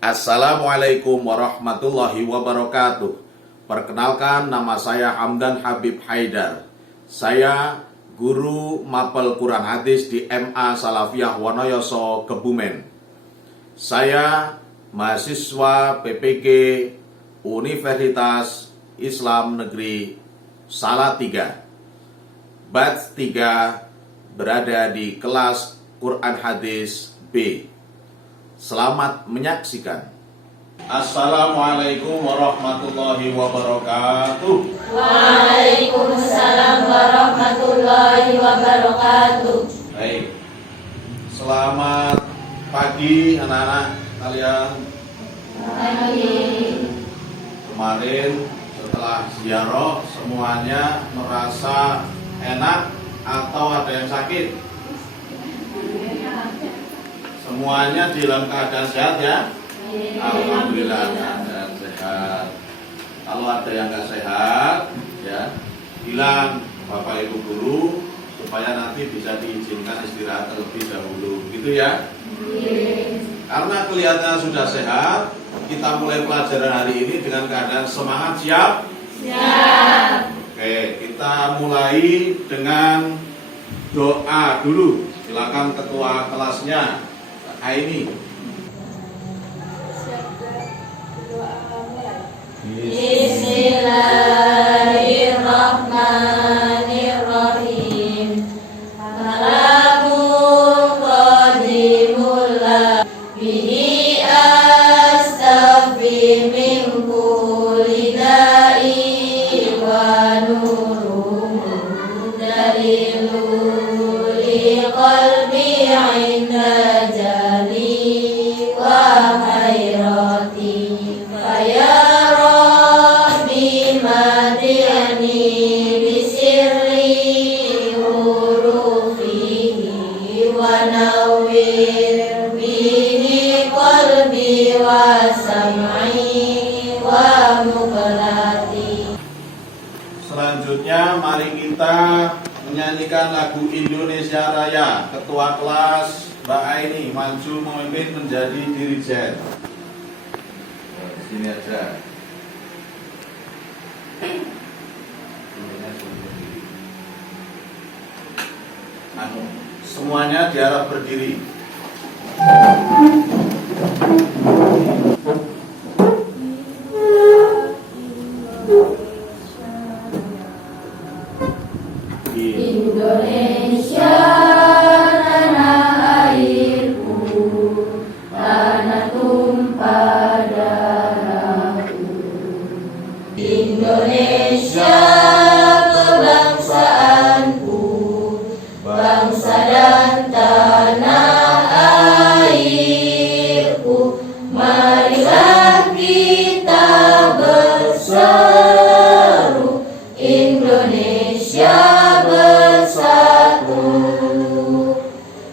Assalamualaikum warahmatullahi wabarakatuh. Perkenalkan, nama saya Hamdan Habib Haidar. Saya guru mapel Quran Hadis di MA Salafiyah Wonoyoso, Kebumen. Saya mahasiswa PPG Universitas Islam Negeri Salatiga, batch 3, berada di kelas Quran Hadis B. Selamat menyaksikan. Assalamualaikum warahmatullahi wabarakatuh. Waalaikumsalam warahmatullahi wabarakatuh. Baik, selamat pagi anak-anak kalian. Pagi. Kemarin setelah ziarah semuanya merasa enak atau ada yang sakit? Semuanya di dalam keadaan sehat ya? Alhamdulillah keadaan sehat. Kalau ada yang nggak sehat, ya bilang Bapak Ibu guru supaya nanti bisa diizinkan istirahat terlebih dahulu, gitu ya? Karena kelihatannya sudah sehat, kita mulai pelajaran hari ini dengan keadaan semangat, siap? Siap. Oke, kita mulai dengan doa dulu. Silakan ketua kelasnya, Aini. Bismillahirrahmanirrahim. Kalamu qadimullah bihi astaghfi min kulli da'i wa nuruhu dalilu li qalbi 'inda Selanjutnya mari kita menyanyikan lagu Indonesia Raya. Ketua kelas Mbak Aini maju memimpin menjadi dirijen. Di sini aja. Semuanya diharap berdiri. Indonesia tanah airku, tanah tumpah darahku. Indonesia kebangsaanku, bangsa dan tanah airku. Marilah kita berseru, Indonesia bersatu.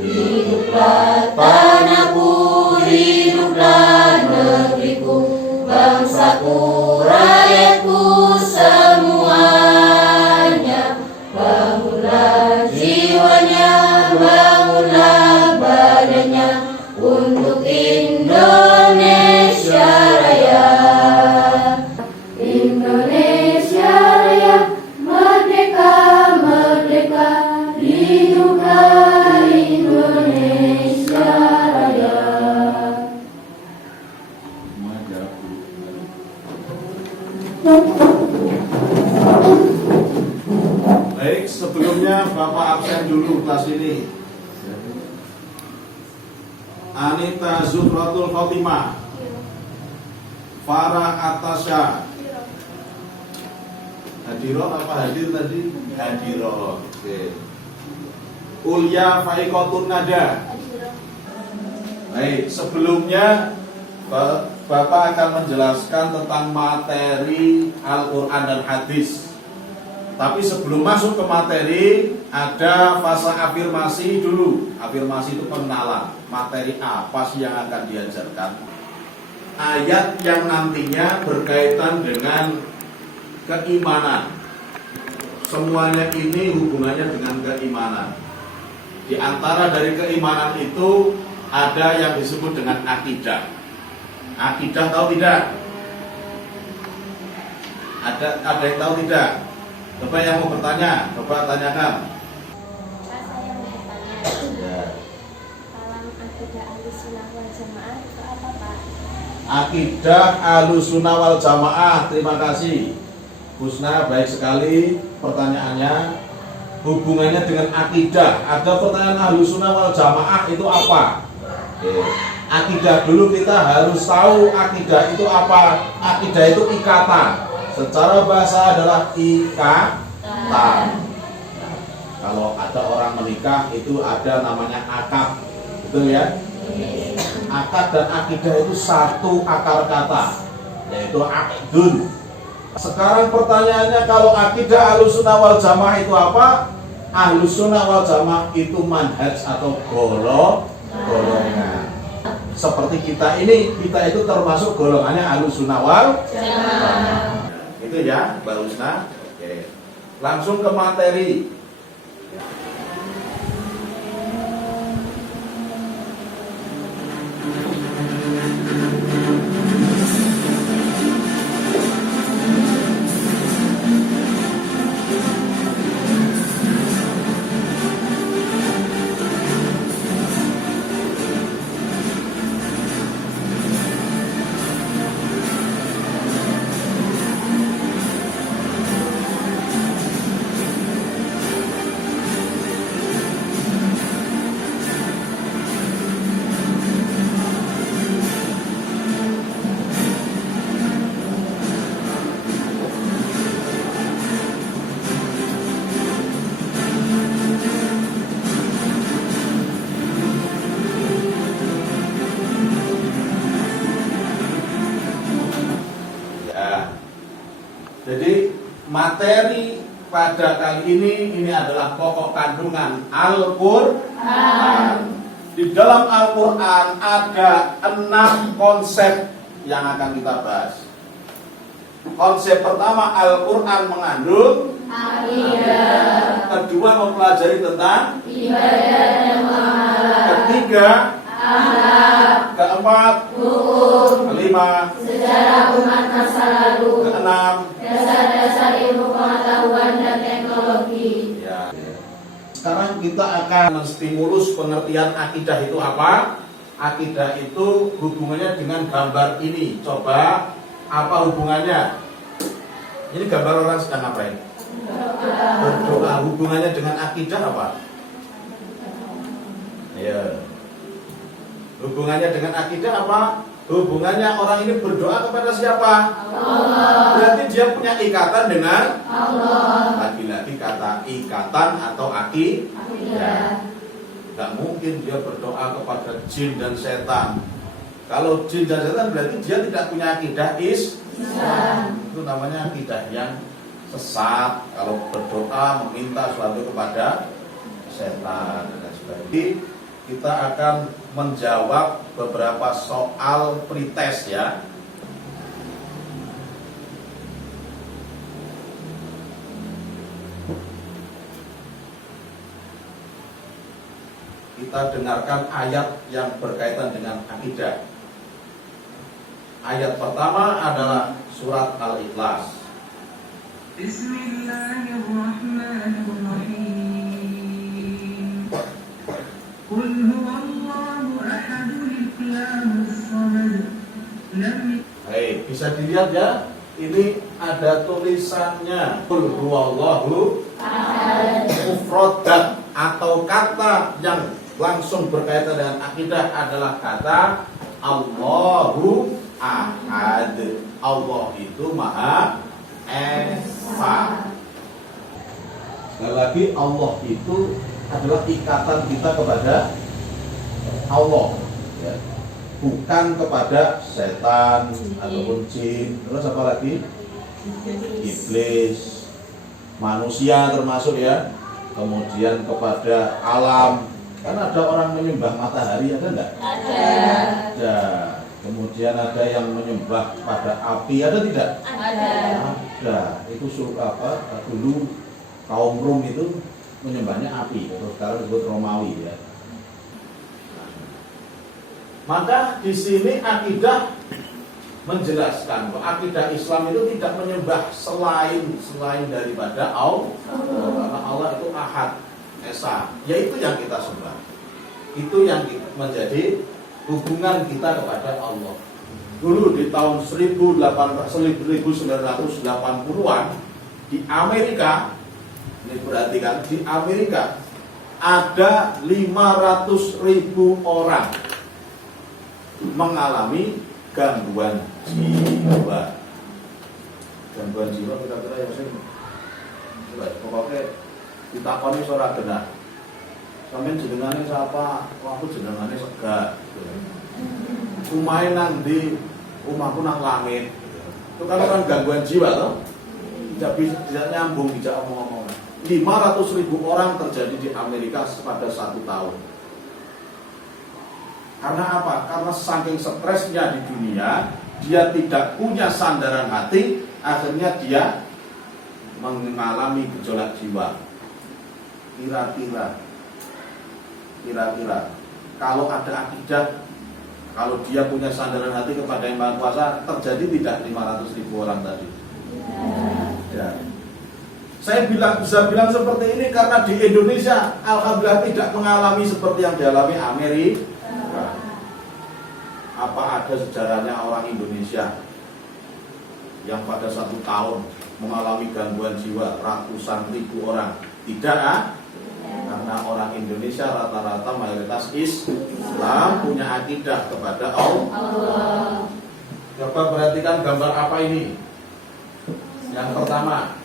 Hiduplah tanahku, hiduplah negeriku, bangsaku, rakyatku semuanya. Bangunlah jiwanya, bangunlah badannya untuk Indonesia Raya. Indonesia Raya, merdeka, merdeka, hiduplah Indonesia Raya. Baik, sebelumnya Bapak absen dulu kelas ini. Anita Zuhratul Khotimah, Farah Atasya, Hadiro apa hadir tadi? Hadiro. Oke. Ulya Faikotun Nada. Baik, sebelumnya Bapak akan menjelaskan tentang materi Al-Quran dan Hadis. Tapi sebelum masuk ke materi, ada fase afirmasi dulu. Afirmasi itu pengenalan. Materi apa sih yang akan diajarkan? Ayat yang nantinya berkaitan dengan keimanan. Semuanya ini hubungannya dengan keimanan. Di antara dari keimanan itu ada yang disebut dengan akidah. Akidah tahu tidak? Ada yang tahu tidak? Coba yang mau bertanya, coba tanyakan. Pak, saya mau bertanya. Ya. Dalam akidah Ahlussunnah wal Jamaah itu apa, Pak? Akidah Ahlussunnah wal Jamaah, terima kasih Husna, baik sekali pertanyaannya. Hubungannya dengan akidah, ada pertanyaan Ahlussunnah wal Jamaah itu apa? Oke. Akidah dulu kita harus tahu akidah itu apa. Akidah itu ikatan, secara bahasa adalah ikatan. Nah, kalau ada orang menikah itu ada namanya akad, betul ya? Akad dan akidah itu satu akar kata, yaitu akdun. Sekarang pertanyaannya, kalau akidah Ahlussunnah wal Jamaah itu apa? Ahlussunnah wal Jamaah itu manhaj atau golongan. Seperti kita ini, kita itu termasuk golongannya Ahlussunnah wal Jamaah. Itu ya, Mbak Husna. Oke. Langsung ke materi. Jadi materi pada kali ini adalah pokok kandungan Al-Quran. Di dalam Al-Quran ada 6 konsep yang akan kita bahas. Konsep pertama, Al-Quran mengandung Akidah. kedua, mempelajari tentang Ibadah dan muamalah. ketiga, Akhlak. keempat, Hukum. kelima, Sejarah umat masa lalu. keenam. Dasar-dasar ilmu pengetahuan dan teknologi. Ya. Sekarang kita akan menstimulus pengertian akidah itu apa? Akidah itu hubungannya dengan gambar ini. Coba, apa hubungannya? Ini gambar orang sedang ngapain? Berdoa. Hubungannya dengan akidah apa? Ya. Hubungannya dengan akidah apa? Hubungannya orang ini berdoa kepada siapa? Allah. Berarti dia punya ikatan dengan Allah. lagi-lagi kata ikatan atau Akidah. Gak mungkin dia berdoa kepada jin dan setan. Kalau jin dan setan berarti dia tidak punya akidah Islam. Itu namanya akidah yang sesat. Kalau berdoa meminta sesuatu kepada setan dan sebagainya. Kita akan menjawab beberapa soal pretest ya. Kita dengarkan ayat yang berkaitan dengan akidah. Ayat pertama adalah surat Al-Ikhlas. Bismillahirrahmanirrahim. Qul huwallahu ahadul ikhlas samad. Hei, bisa dilihat ya? Ini ada tulisannya. Qul huwallahu mufradat, atau kata yang langsung berkaitan dengan akidah adalah kata Allahu Ahad. Allah itu Maha Esa. Sekali lagi, Allah itu adalah ikatan kita kepada Allah, ya. Bukan kepada setan ataupun jin. Terus apa lagi? Iblis, manusia termasuk ya. Kemudian kepada alam. Kan ada orang menyembah matahari, ada enggak? Ada. Kemudian ada yang menyembah pada api, ada tidak? Ada. Itu dulu kaum Rom itu menyembahnya api, terus sekarang disebut Romawi ya. Maka di sini akidah menjelaskan bahwa akidah Islam itu tidak menyembah selain daripada Allah. Karena Allah itu Ahad, Esa, yaitu yang kita sembah. Itu yang menjadi hubungan kita kepada Allah. Dulu di tahun 1980-an di Amerika, ini perhatikan, di Amerika ada 500.000 orang mengalami gangguan jiwa. Gangguan jiwa kira-kira yang sing pokoknya ditakoni ora benar. Sampeyan jenengane sapa? Aku jenengane Sega. Umahe nang ndi? Omahku nang langit. Itu kan gangguan jiwa toh? Tidak nyambung, tidak omong-omongan. 500.000 orang terjadi di Amerika pada 1 tahun. Karena apa? Karena saking stresnya di dunia, dia tidak punya sandaran hati, akhirnya dia mengalami gejolak jiwa. Kira-kira kalau ada akidah, kalau dia punya sandaran hati kepada Yang Maha Kuasa, terjadi tidak 500.000 orang tadi? Ya. Saya bisa bilang seperti ini karena di Indonesia alhamdulillah tidak mengalami seperti yang dialami Amerika. Apa ada sejarahnya orang Indonesia yang pada 1 tahun mengalami gangguan jiwa ratusan ribu orang? Tidak, karena orang Indonesia rata-rata mayoritas Islam, punya akidah kepada Allah. Coba perhatikan gambar apa ini? Yang pertama,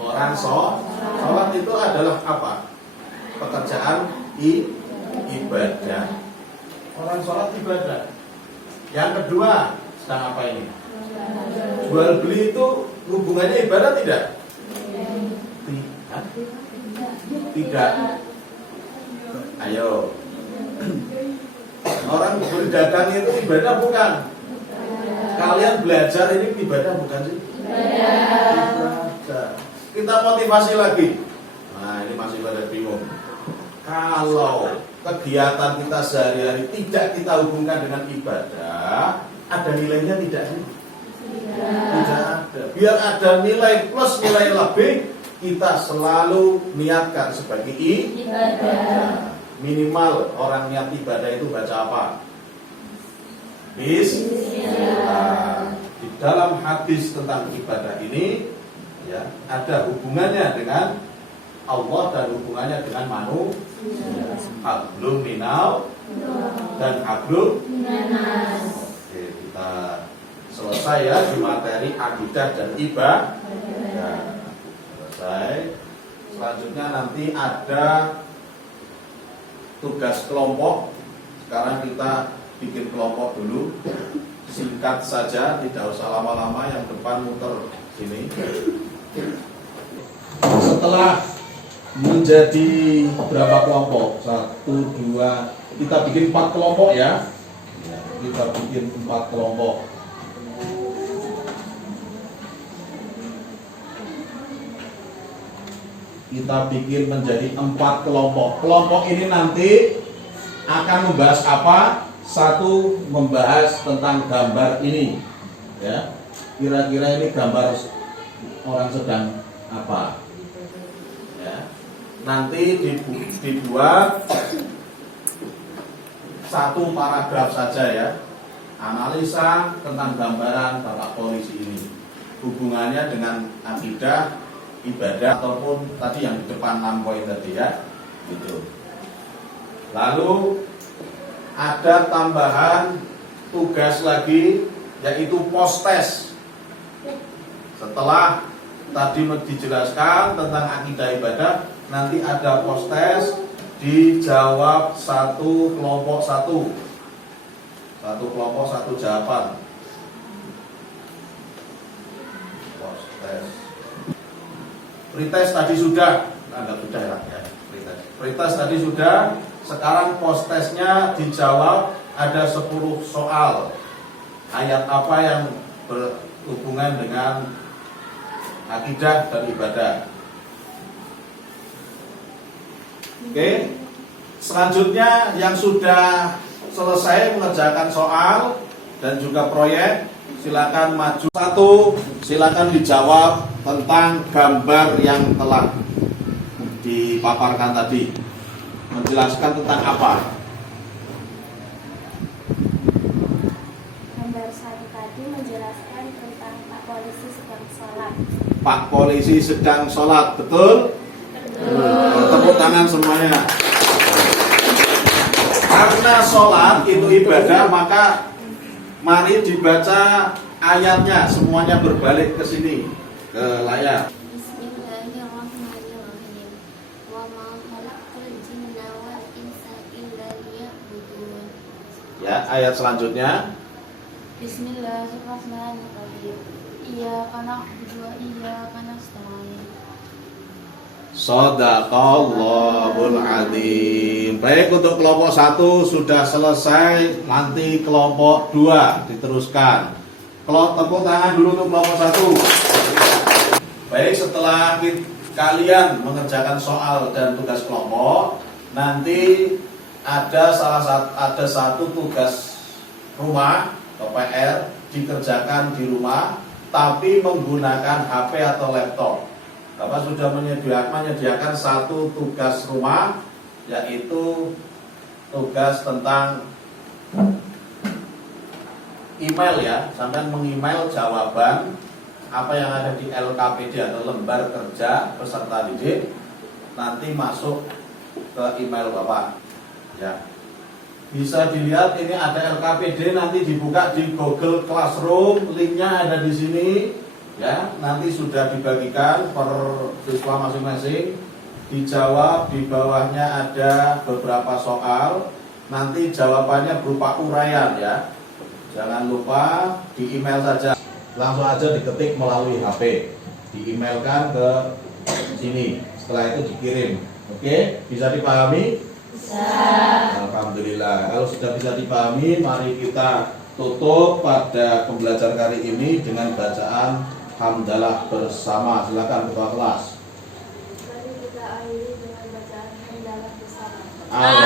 orang sholat itu adalah apa? Pekerjaan ibadah. Orang sholat ibadah. Yang kedua, sedang apa ini? Jual beli itu hubungannya ibadah tidak? Tidak. Ayo. Orang berdagang itu ibadah bukan? Kalian belajar ini ibadah bukan sih? Ibadah. Kita motivasi lagi. Nah, ini masih pada bingung. Kalau kegiatan kita sehari-hari tidak kita hubungkan dengan ibadah, ada nilainya tidak sih? Tidak ada. Biar ada nilai plus nilai lebih, kita selalu niatkan sebagai ibadah. Minimal orang niat ibadah itu baca apa? Bismillah. Di dalam hadis tentang ibadah ini, ya, ada hubungannya dengan Allah dan hubungannya dengan manusia. Hablum minal dan hablum minas. Oke, kita selesai ya di materi akidah dan ibadah. Selesai. Selanjutnya nanti ada tugas kelompok. Sekarang kita bikin kelompok dulu. Singkat saja, tidak usah lama-lama. Yang depan muter sini. Setelah menjadi berapa kelompok? 1, 2, kita bikin 4 kelompok ya. Kita bikin 4 kelompok. Kita bikin menjadi 4 kelompok. Kelompok ini nanti akan membahas apa? 1, membahas tentang gambar ini. Ya. Kira-kira ini gambar orang sedang apa? Ya. Nanti dibuat 1 paragraf saja ya. Analisa tentang gambaran Bapak Polisi ini. Hubungannya dengan akidah, ibadah, ataupun tadi yang di depan 6 poin tadi ya. Gitu. Lalu ada tambahan tugas lagi, yaitu post test. Setelah tadi dijelaskan tentang akidah ibadah, nanti ada post test, dijawab 1 kelompok 1. 1 kelompok 1 jawaban. Post test. Pretest tadi sudah, anggap sudah ya. Pretest tadi sudah. Sekarang post testnya dijawab, ada 10 soal. Ayat apa yang berhubungan dengan akidah dan ibadah. Oke. Selanjutnya yang sudah selesai mengerjakan soal dan juga proyek, silakan maju. Satu, silakan dijawab tentang gambar yang telah dipaparkan tadi. Menjelaskan tentang apa? Gambar satu tadi menjelaskan tentang Pak Polisi sedang sholat. Pak Polisi sedang sholat, betul? Tepuk tangan semuanya. Karena sholat itu ibadah, maka mari dibaca ayatnya, semuanya berbalik ke sini, ke layar. Bismillahirrahmanirrahim. Wa ma khalaqtul jinna wal insa illa liya'budun. Ya, ayat selanjutnya. Bismillahirrahmanirrahim. Iyyaka na'budu wa iyyaka nasta'in. Shadaqallahul adzim. Baik, untuk kelompok 1 sudah selesai, nanti kelompok 2 diteruskan. Kalau tepuk tangan dulu untuk kelompok 1. Baik, setelah kalian mengerjakan soal dan tugas kelompok, nanti ada satu tugas rumah atau PR dikerjakan di rumah, tapi menggunakan HP atau laptop. Bapak sudah menyediakan satu tugas rumah, yaitu tugas tentang email ya. Sampai mengemail jawaban apa yang ada di LKPD atau lembar kerja peserta didik, nanti masuk ke email Bapak. Ya. Bisa dilihat ini ada LKPD, nanti dibuka di Google Classroom, linknya ada di sini. Ya, nanti sudah dibagikan per siswa masing-masing, dijawab. Di bawahnya ada beberapa soal, nanti jawabannya berupa uraian ya. Jangan lupa di email saja, langsung aja diketik melalui HP, di-emailkan ke sini, setelah itu dikirim. Oke, bisa dipahami? Bisa. Alhamdulillah. Kalau sudah bisa dipahami, mari kita tutup pada pembelajaran kali ini dengan bacaan hamdalah bersama. Silakan ketua kelas. Mari kita akhiri dengan bacaan hamdalah bersama. Allah